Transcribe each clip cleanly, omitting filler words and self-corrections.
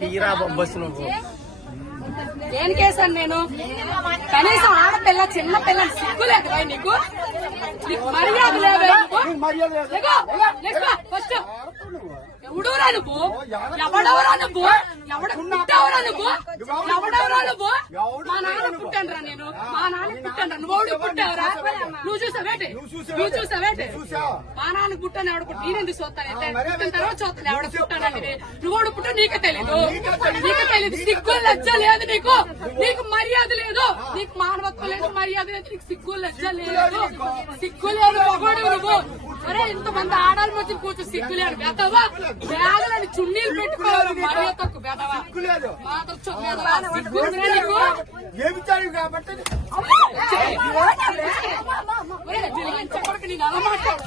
తీరా బొబ్బస్ నువ్వు ఏం కేసాను నేను? కనీసం ఆడపిల్ల చిన్న పిల్ల సిగ్గులేదు నీకు? మర్యాద లేదా? ఫస్ట్ ఎవడవరా నువ్వు? ఎవడవరా నువ్వు? ఎవడ పుట్టావరా నువ్వు? ఎవడవరా నువ్వు? మా నాన్న పుట్టాను రా నేను. మా నాన్న పుట్టాను రా. నువ్వు పుట్టావరా? నువ్వు చూసావేంటి? నువ్వు చూసావేంటి? మా నాన్న పుట్టాను ఎవడ పుట్టి నేనెందుకు చూస్తానైతే? పుట్టిన తర్వాత చూస్తాను ఎవడ పుట్టానండి. నువ్వు పుట్టా నీకే తెలీదు. నీకే తెలీదు. సిగ్గు లజ్జ లేదు నీకు. నీకు మర్యాద లేదు. నీకు మానవత్వం లేదు, మర్యాద లేదు. నీకు సిగ్గు లజ్జ లేదు. సిగ్గు లేదు మగోడు నువ్వు. అరే ఇంతమంది ఆడాలి మధ్య కూర్చో సిగ్గు లేదు. బెదవా బ్యాగులని చున్నీలు పెట్టుకోవాలి. మర్యాద తక్కువ బెదవా సిగ్గు నీకు. చెప్పడానికి నేను అలా మాట్లాడు.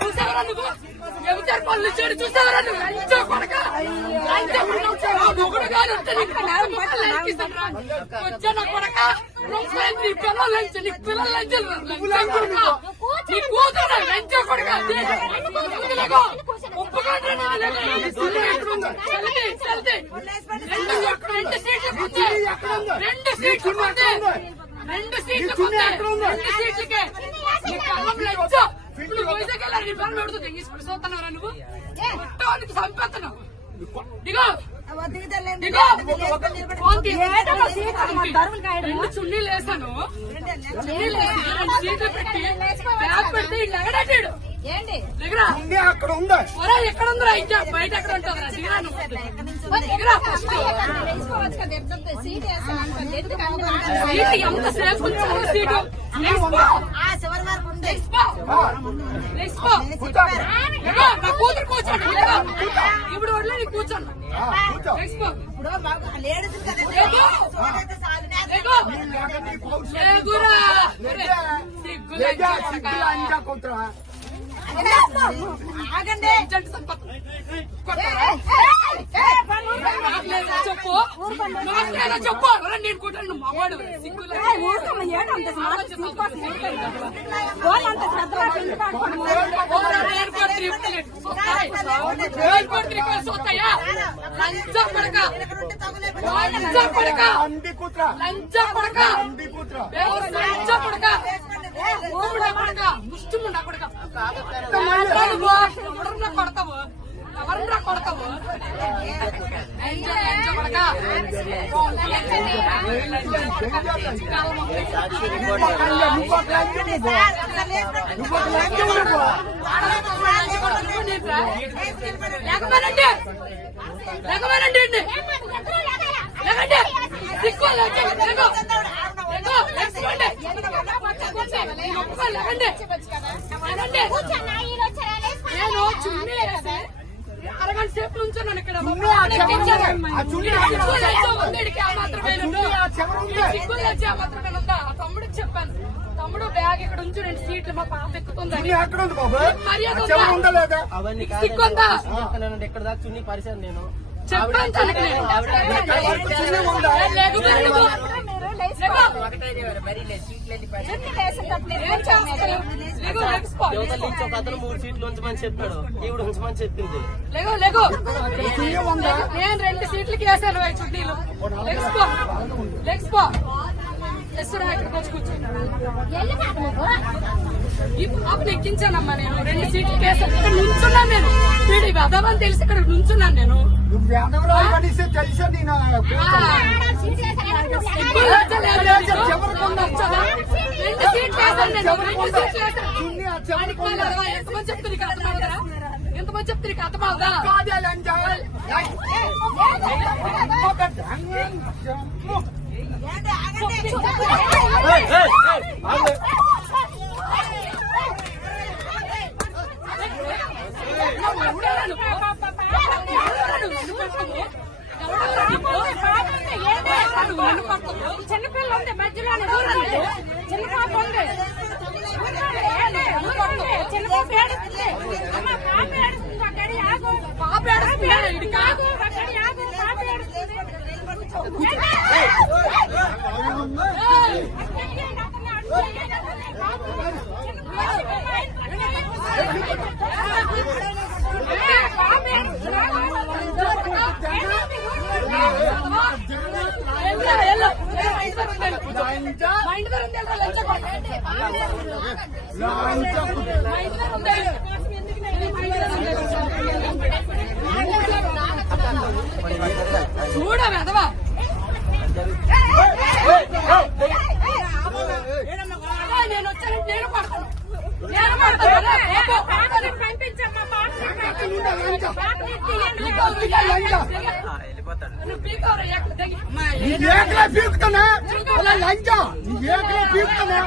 చూసావరా నువ్వు? ఎవరు పనులు చేయడు చూసావరా నువ్వు? లంచో కొడక మొగుడు గారు వచ్చా నా కొడక నీ పిల్లలు లంచ నీ పిల్లలు లంచారు నీ కూతురు లంచో కొడక రెండు సీట్లకే ఇప్పుడు వైజాగ్ వెళ్ళారు నీ పనులు పెడుతుంది తీసుకుని చూస్తున్నారా నువ్వు? మొత్తానికి చంపేస్తున్నావు. దిగో రెండు చున్నీలు వేసాను. సీట్లు పెట్టి బ్యాగ్ పెట్టి ఎగడాటాడు. అక్కడ ఉందా? ఎక్కడ ఉందిరా? ఇంకా బయట ఎక్కడ ఉంటుందిరా? దిగరా ఫస్ట్. ఎంతసేపు సీటు నా కూతురు కూర్చోండి. ఇప్పుడు వడ్లే నీ కూర్చోండి. చెప్పు చెప్పు నేను కూర్చోండి మగవాడు సోతాయా లంచ పడక లంచ పడక లంచ పడక లంచ పడక పడక ముష్టిముండా పడక ఎవరన్నా కొడతావు ఎవరన్నా కొడతావు లేకపోయినండి లేకపోయినండి లేకండి నేను చున్నీ వేసి అరగంట సేపు నుంచున్నాను ఇక్కడ. తమ్ముడికి చెప్పాను, తమ్ముడు బ్యాగ్ ఇక్కడ ఉంచు, 2 సీట్లు మా పాప ఎక్కుతుంది. సిగ్గుందా? ఎక్కడ దాకా చున్నీ పరిచయం నేను చెప్పాను తనకి. ఒక అతను 3 సీట్లు ఉంచమని చెప్పాడు, ఈవిడ ఉంచమని చెప్పింది. నేను 2 సీట్లకి వేసాను చుట్టీలు. లెగ్స్పో ఇక్కడికి వచ్చి కూర్చో. ఈ పాపను ఎక్కించానమ్మా నేను. 2 సీట్లకి వేసాను. ఇక్కడ నుంచున్నాను నేను. వీడి వెదవని తెలిసి ఇక్కడ నుంచున్నాను నేను. తెలుసా నేను 2 సీట్లు వేసాను నేను. 2 సీట్లు వేసాను. ఎంతమంది చెప్తే నీకు అర్థమవుతారా? ఎంతమంది చెప్తే నీకు అర్థమవుదా? చిన్నపిల్ల ఉంది మధ్యలో చిన్న పాప ఉంది. చిన్న పాప ఏడుస్తుంది. పాప ఏడుస్తుంది. కాదు పాప ఏడుస్తుంది. లంచ మా ఇంటి దగ్గర ఉంది వెళ్ళరా, లంచ కొడుకు. లంచ కుట్ర మా ఇంటి దగ్గర ఉంది. చూడ వెదవా నేను వచ్చాను, నేను పడతాను, నేను పడతాను. ఏకలా పీకుతానా అలా లంచ ఏకలా పీకుతానా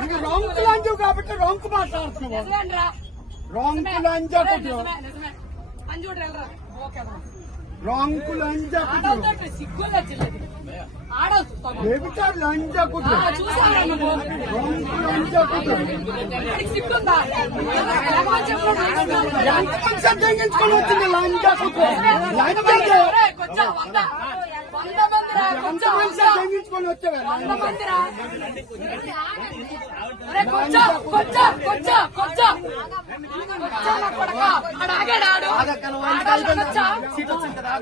నీకు రొంకు లంచు కాబట్టి రొంకు మాట్లాడుతున్నావు రొంకు లంచ కుట్ర రొంకు లంచ కుట్ర సిగ్గుగా చిల్లది ఆడవుతు ఏమిటా లంచ కుట్ర చూసారా నువ్వు రొంకు లంచ కుట్ర వాడికి సిగ్గుందా ఎంతమంది సంతరించుకొని వచ్చింది లంచ కుట్ర లంచ కొంచెం 100 మందిరా కొంచెం ఎంతమంది సంతరించుకొని వచ్చావా 100 మందిరా కొంచెం కొంచెం కొంచెం కొంచెం నా కొడక ఆడాడు సీట్ వచ్చింది కదా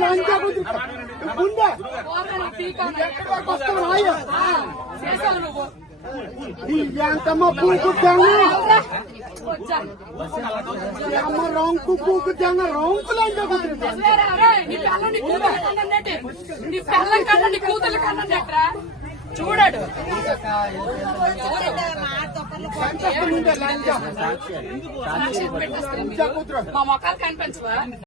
లంచ కుట్ర గుండె ఎక్కడి వరకు వస్తావు రాయ చేసావు నువ్వు ఎంతమ్మ పూకు తెంగ అమ్మ రొంకు పూకు తెంగ రొంకు లంచ కుట్ర నీ పిల్లం కన్నా నీ కూతురు కన్నా చూడాడు లంచ మా మొక్కలు కనిపించవా